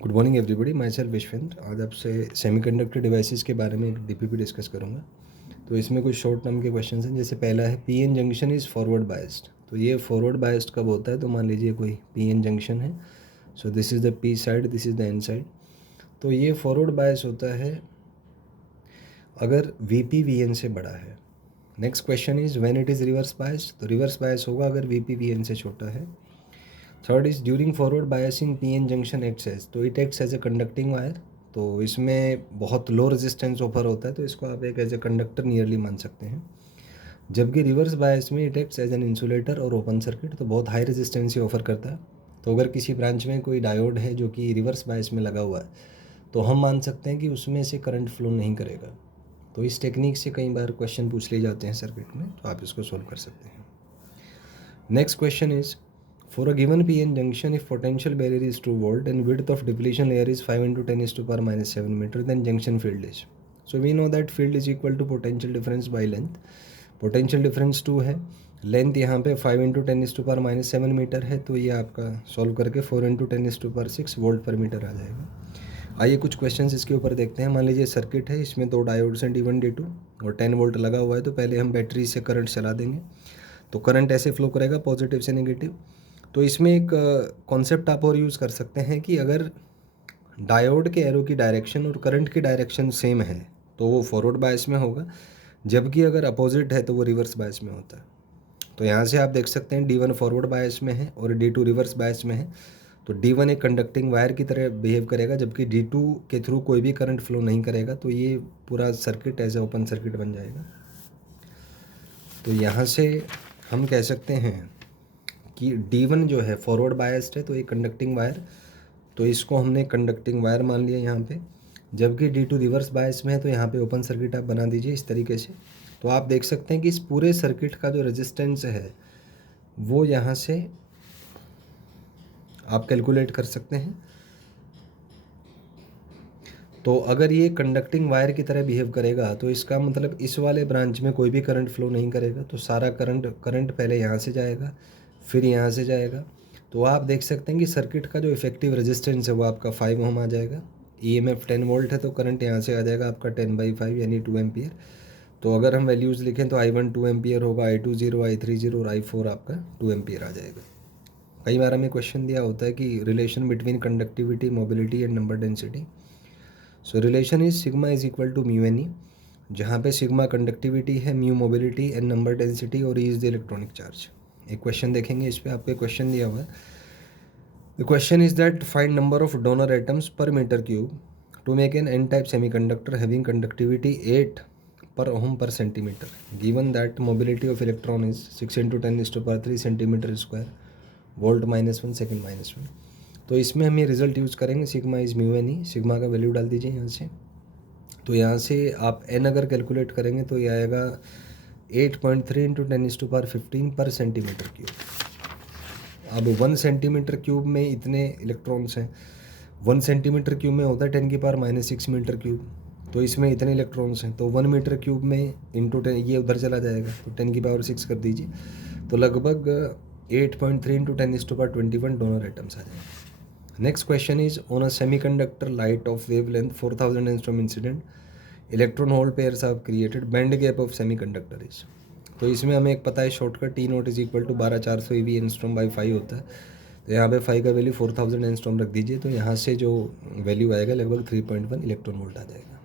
Good morning everybody, my self Vishvendra. आज आपसे semiconductor devices के बारे में एक डीपीपी डिस्कस करूंगा। तो इसमें कुछ शॉर्ट टर्म के क्वेश्चंस हैं। जैसे पहला है PN junction is forward biased. तो ये फॉरवर्ड बायस्ड कब होता है? तो मान लीजिए कोई पीएन जंक्शन है, so this is the P side, this is the N side. तो ये फॉरवर्ड बायस होता है अगर वीपी वीएन से बड़ा है। Next question is when it is reverse biased. तो रिवर्स बायस होगा अगर वीपी वीएन से छोटा है। Third is during forward biasing PN junction acts as, तो it acts as a conducting wire. तो इसमें बहुत लो रेजिस्टेंस ऑफर होता है, तो इसको आप एक एज ए कंडक्टर नियरली मान सकते हैं। जबकि रिवर्स बायस में it acts as an insulator और ओपन सर्किट, तो बहुत हाई रेजिस्टेंस ही ऑफर करता है। तो अगर किसी ब्रांच में कोई डायोड है जो कि रिवर्स बायस में लगा हुआ है, तो हम मान सकते हैं कि उसमें से करंट फ्लो नहीं करेगा। तो इस टेक्निक से कई बार क्वेश्चन पूछ लिए जाते हैं सर्किट में, तो आप इसको सोल्व कर सकते हैं। Next question is for a given PN junction, if potential barrier is 2 volt and width of depletion layer is 5 into 10 is to power minus 7 meter, then junction field is. So we know that field is equal to potential difference by length. Potential difference 2 है, length यहाँ पे 5 into 10 इस to power minus 7 metre है। तो ये आपका solve करके 4 into 10 इस टू पावर 6 वोल्ट पर मीटर आ जाएगा। आइए कुछ क्वेश्चंस इसके ऊपर देखते हैं। मान लीजिए सर्किट है, इसमें दो डायोड्स हैं D1 D2 और 10 वोल्ट लगा हुआ है। तो पहले हम बैटरी से करंट चला देंगे, तो करंट ऐसे फ्लो करेगा पॉजिटिव से नेगेटिव। तो इसमें एक कॉन्सेप्ट आप और यूज़ कर सकते हैं कि अगर डायोड के एरो की डायरेक्शन और करंट की डायरेक्शन सेम है तो वो फॉरवर्ड बायस में होगा, जबकि अगर अपोजिट है तो वो रिवर्स बायस में होता है। तो यहाँ से आप देख सकते हैं D1 फॉरवर्ड बायस में है और D2 रिवर्स बायस में है। तो D1 एक कंडक्टिंग वायर की तरह बिहेव करेगा, जबकि D2 के थ्रू कोई भी करंट फ्लो नहीं करेगा। तो ये पूरा circuit as a open circuit बन जाएगा। तो यहाँ से हम कह सकते हैं कि D1 जो है फॉरवर्ड बायस्ड है, तो एक कंडक्टिंग वायर, तो इसको हमने कंडक्टिंग वायर मान लिया यहाँ पे। जबकि D2 रिवर्स बायस में है, तो यहाँ पे ओपन सर्किट आप बना दीजिए इस तरीके से। तो आप देख सकते हैं कि इस पूरे सर्किट का जो रेजिस्टेंस है वो यहाँ से आप कैलकुलेट कर सकते हैं। तो अगर ये कंडक्टिंग वायर की तरह बिहेव करेगा तो इसका मतलब इस वाले ब्रांच में कोई भी करंट फ्लो नहीं करेगा। तो सारा करंट पहले यहाँ से जाएगा, फिर यहाँ से जाएगा। तो आप देख सकते हैं कि सर्किट का जो इफेक्टिव रेजिस्टेंस है वो आपका 5 ओम आ जाएगा। ईएमएफ 10 वोल्ट है, तो करंट यहाँ से आ जाएगा आपका 10/5 यानी 2 एम्पियर। तो अगर हम वैल्यूज़ लिखें तो I1 2 एम्पियर होगा, I2 0, I3 0 और I4 आपका 2 एम्पियर आ जाएगा। कई बार हमें क्वेश्चन दिया होता है कि relation between conductivity, mobility and number density. So relation is sigma is equal to mu n e, जहाँ पे सिग्मा कंडक्टिविटी है, mu mobility, n number density और e is the electronic charge. एक क्वेश्चन देखेंगे, इस पर आपको क्वेश्चन दिया हुआ है। The question is that find number of donor atoms per meter cube to make an n type semiconductor having conductivity 8 per ओम पर centimetre, given that mobility of electron is 6 into 10⁻³ centimetre square, volt -1 second -1। तो इसमें हम ये result use करेंगे, sigma is mu n e. सिग्मा का value डाल दीजिए यहाँ से। तो यहाँ से आप एन अगर कैलकुलेट करेंगे तो ये आएगा 8.3 इंटू 10⁻15 पर सेंटीमीटर क्यूब। अब 1 सेंटीमीटर क्यूब में इतने इलेक्ट्रॉन्स हैं, 1 सेंटीमीटर क्यूब में होता है 10⁻6 मीटर क्यूब। तो इसमें इतने इलेक्ट्रॉन्स हैं, तो 1 मीटर क्यूब में इंटू 10 ये उधर चला जाएगा, तो 10⁻6 कर दीजिए। तो लगभग 8.3 इंटू 10⁻21 डोनर एटम्स आ जाएंगे। Next question is on a semiconductor light of wavelength 4000 angstrom incident, electron hole pairs are created, band gap of semiconductor is. तो इसमें हमें एक पता है shortcut, T naught is equal to 12400 EV angstrom by 5 होता है। तो यहाँ पे 5 का वैल्यू 4000 एंगस्ट्रॉम रख दीजिए। तो यहाँ से जो वैल्यू आएगा लगभग 3.1 इलेक्ट्रॉन वोल्ट आ जाएगा।